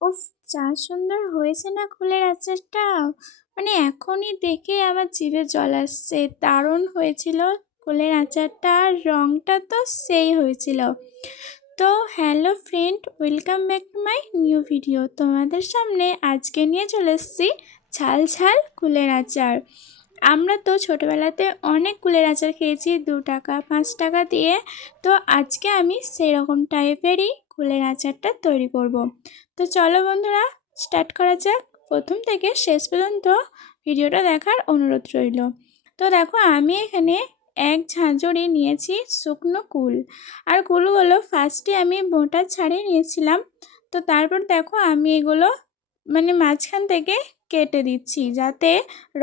উফ! যা সুন্দর হয়েছে না কুলের আচারটা! মানে এখনই দেখে আমার জিভে জল আসছে। দারুণ হয়েছিল কুলের আচারটা, আর রঙটা তো সেই হয়েছিল। তো hello friend, welcome back to my new video. তোমাদের সামনে আজকে নিয়ে চলে এসেছি ঝাল ঝাল কুলের আচার। আমরা তো ছোটোবেলাতে অনেক কুলের আচার খেয়েছি 2 টাকা 5 টাকা দিয়ে। তো আজকে আমি সেরকম টাইপেরই কুলের আচারটা তৈরি করব। তো চলো বন্ধুরা, স্টার্ট করা যাক। প্রথম থেকে শেষ পর্যন্ত ভিডিওটা দেখার অনুরোধ রইল। তো দেখো, আমি এখানে এক ঝাঁঝরি নিয়েছি শুকনো কুল। আর কুলগুলো ফার্স্টে আমি বোঁটা ছাড়িয়ে নিয়েছিলাম। তো তারপর দেখো, আমি এগুলো মাঝখান থেকে কেটে দিচ্ছি যাতে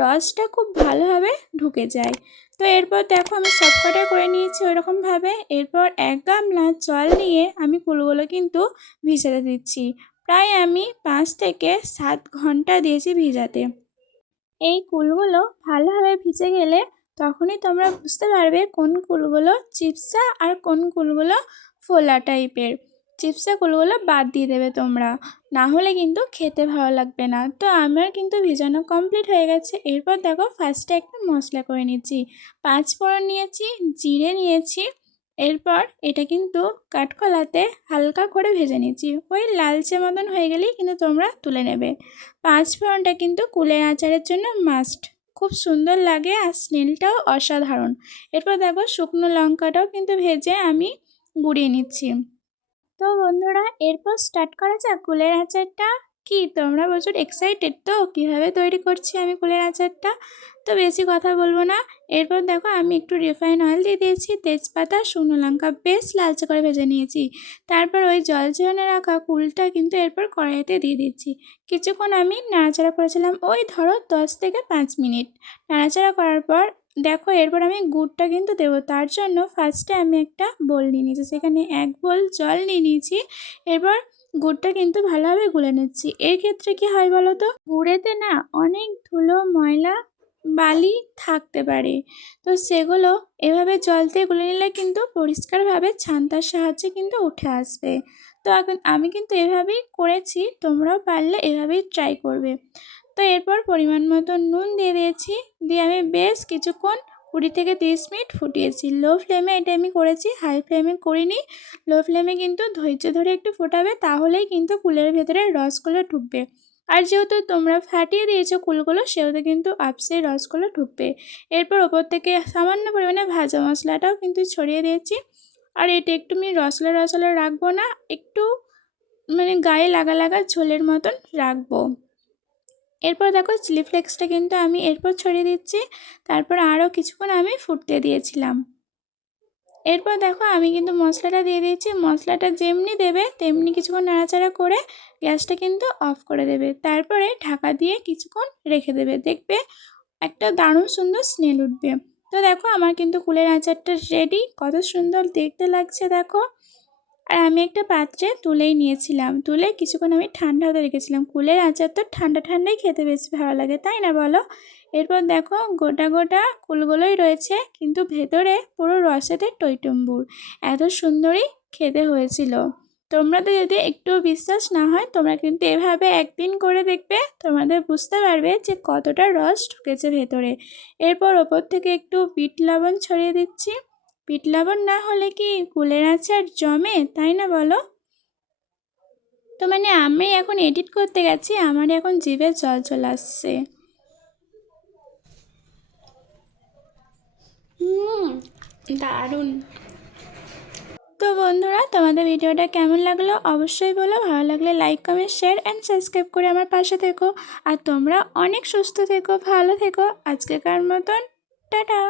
রসটা খুব ভালোভাবে ঢুকে যায়। তো এরপর দেখো, আমি সবকটা করে নিয়েছি ওইরকমভাবে। এরপর 1 গামলা জল নিয়ে আমি কুলগুলো কিন্তু ভিজাতে দিচ্ছি। প্রায় আমি 5 থেকে 7 ঘন্টা দিয়েছি ভিজাতে। এই কুলগুলো ভালোভাবে ভিজে গেলে তখনই তোমরা বুঝতে পারবে কোন কুলগুলো চিপসা আর কোন কুলগুলো ফোলা টাইপের। চিপসা কুলগুলো বাদ দিয়ে দেবে তোমরা, না হলে কিন্তু খেতে ভালো লাগবে না। তো আমার কিন্তু ভিজানো কমপ্লিট হয়ে গেছে। এরপর দেখো, ফার্স্টে একটা মশলা করে নিয়েছি। 5 ফোড়ন নিয়েছি, জিরে নিয়েছি। এরপর এটা কিন্তু কাঠকলাতে হালকা করে ভেজে নিয়েছি। ওই লালচে মতন হয়ে গেলেই কিন্তু তোমরা তুলে নেবে। 5 ফোড়নটা কিন্তু কুলের আচারের জন্য মাস্ট, খুব সুন্দর লাগে আর স্মেলটাও অসাধারণ। এরপর দেখো, শুকনো লঙ্কাটাও কিন্তু ভেজে আমি গুঁড়িয়ে নিচ্ছি। তো বন্ধুরা, এরপর স্টার্ট করা যাক কুলের আচারটা। কি তোমরা প্রচুর এক্সাইটেড তো কীভাবে তৈরি করছি আমি কুলের আচারটা? তো বেশি কথা বলবো না। এরপর দেখো, আমি একটু রিফাইন অয়েল দিয়ে দিয়েছি, তেজপাতা, শুকনো লঙ্কা বেশ লালচে করে ভেজে নিয়েছি। তারপর ওই জল ঝরানো রাখা কুলটা কিন্তু এরপর কড়াইতে দিয়ে দিচ্ছি। কিছুক্ষণ আমি নাড়াচাড়া করেছিলাম, ওই ধরো 10 থেকে 5 মিনিট নাড়াচাড়া করার পর দেখো, এরপর আমি গুড়টা কিন্তু দেবো। তার জন্য ফার্স্টে আমি একটা বোল নিয়ে নিয়েছি, সেখানে 1 বোল জল নিয়ে নিয়েছি। এরপর গুড়টা কিন্তু ভালোভাবে গুলে নিচ্ছি। এর ক্ষেত্রে কি হয় বলো তো, গুড়েতে না অনেক ধুলো ময়লা বালি থাকতে পারে। তো সেগুলো এভাবে জল দিয়ে গুলে নিলে কিন্তু পরিষ্কারভাবে ছান্তার সাহায্যে কিন্তু উঠে আসবে। তো এখন আমি কিন্তু এভাবেই করেছি, তোমরাও পারলে এভাবেই ট্রাই করবে। তো এরপর পরিমাণ মতো নুন দিয়ে দিয়েছি, দিয়ে আমি বেশ কিছুক্ষণ 20 থেকে 30 মিনিট ফুটিয়েছি। লো ফ্লেমে এটা আমি করেছি, হাই ফ্লেমে করিনি। লো ফ্লেমে কিন্তু ধৈর্য ধরে একটু ফোটাবে, তাহলেই কিন্তু কুলের ভেতরে রসগুলো ঢুকবে। আর যেহেতু তোমরা ফাটিয়ে দিয়েছো কুলগুলো, সেহেতু কিন্তু আপসে রসগুলো ঢুকবে। এরপর ওপর থেকে সামান্য পরিমাণে ভাজা মশলাটাও কিন্তু ছড়িয়ে দিয়েছি। আর এটা একটু আমি রসলা রসলা রাখবো না, একটু গায়ে লাগা লাগা ঝোলের মতন রাখবো। এরপর দেখো, চিলি ফ্লেক্সটা কিন্তু আমি এরপর ছড়িয়ে দিচ্ছি। তারপর আরও কিছুক্ষণ আমি ফুটতে দিয়েছিলাম। এরপর দেখো, আমি কিন্তু মশলাটা দিয়ে দিয়েছি। মশলাটা যেমনি দেবে তেমনি কিছুক্ষণ নাড়াচাড়া করে গ্যাসটা কিন্তু অফ করে দেবে। তারপরে ঢাকা দিয়ে কিছুক্ষণ রেখে দেবে, দেখবে একটা দারুণ সুন্দর স্মেল উঠবে। তো দেখো, আমার কিন্তু কুলের আচারটা রেডি। কত সুন্দর দেখতে লাগছে দেখো। আর আমি একটা পাত্রে তুলেই নিয়েছিলাম, তুলে কিছুক্ষণ আমি ঠান্ডা হতে রেখেছিলাম। কুলের আচার তো ঠান্ডা ঠান্ডাই খেতে বেশি ভালো লাগে, তাই না বলো? এরপর দেখো, গোটা গোটা কুলগুলোই রয়েছে, কিন্তু ভেতরে পুরো রসেতে টইটুম্বুর। এত সুন্দরই খেতে হয়েছিল। তোমরা তো যদি একটু বিশ্বাস না হয়, তোমরা কিন্তু এভাবে একদিন করে দেখবে, তোমাদের বুঝতে পারবে যে কতটা রস ঢুকেছে ভেতরে। এরপর ওপর থেকে একটু বিট লবণ ছড়িয়ে দিচ্ছি। বিট লবণ না হলে কি কুলের আচার জমে, তাই না বলো? তো আমি এখন এডিট করতে গেছি, আমার এখন জিভে জল চলে আসছে। দারুণ। তো বন্ধুরা, তোমাদের ভিডিওটা কেমন লাগলো অবশ্যই বলো। ভালো লাগলে like, comment, share and subscribe করে আমার পাশে থেকো। আর তোমরা অনেক সুস্থ থেকো, ভালো থেকো। আজকেকার মতন টাটা।